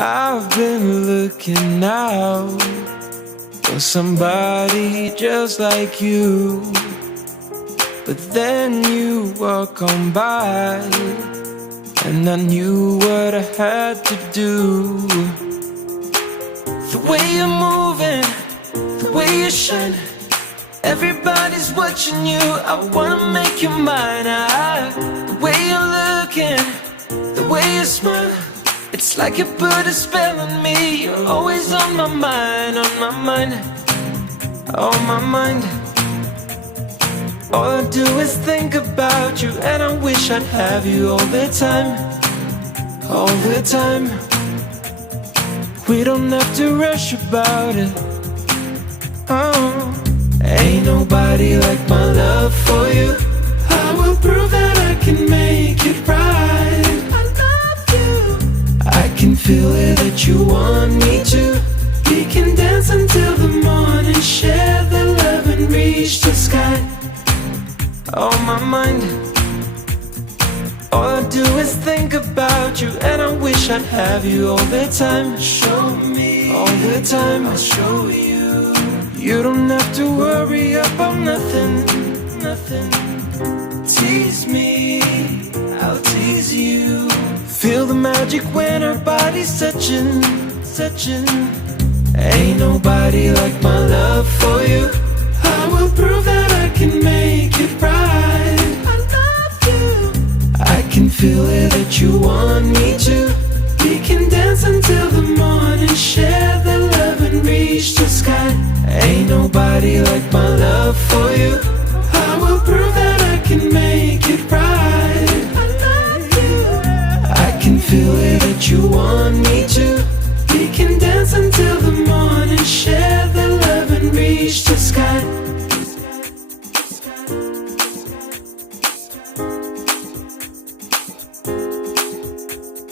I've been looking out for somebody just like you, but then you walk on by, and I knew what I had to do. The way you're moving, the way you shine, everybody's watching you. I wanna make you mine. The way you're looking, the way you smile, it's like you put a spell on me. You're always on my mind, on my mind, on my mind. All I do is think about you, and I wish I'd have you all the time, all the time. We don't have to rush about it. Oh, ain't nobody like my love for you. I will prove that I can make it right. I love you. I can feel it that you want me to. We can dance until the morning, share the love and reach the sky. On my mind, all I do is think about you, and I wish I'd have you all the time. Show me all the time, I'll show you. You don't have to worry about nothing, nothing. Tease me, I'll tease you. Feel the magic when our bodies touching, touching. Ain't nobody like my love for you. I will prove that I can make it right. I love you. I can feel it that you want me to. We can dance until the morning, share the love and reach the sky. Ain't nobody like my love for you. I will prove that I can make it right. I love you. I can feel it that you want me to. We can dance until the morning, share the love and reach the sky.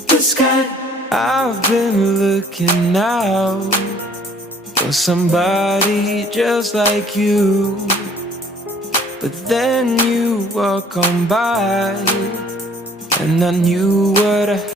The sky. I've been looking out for somebody just like you, but then you walk on by, and I knew what I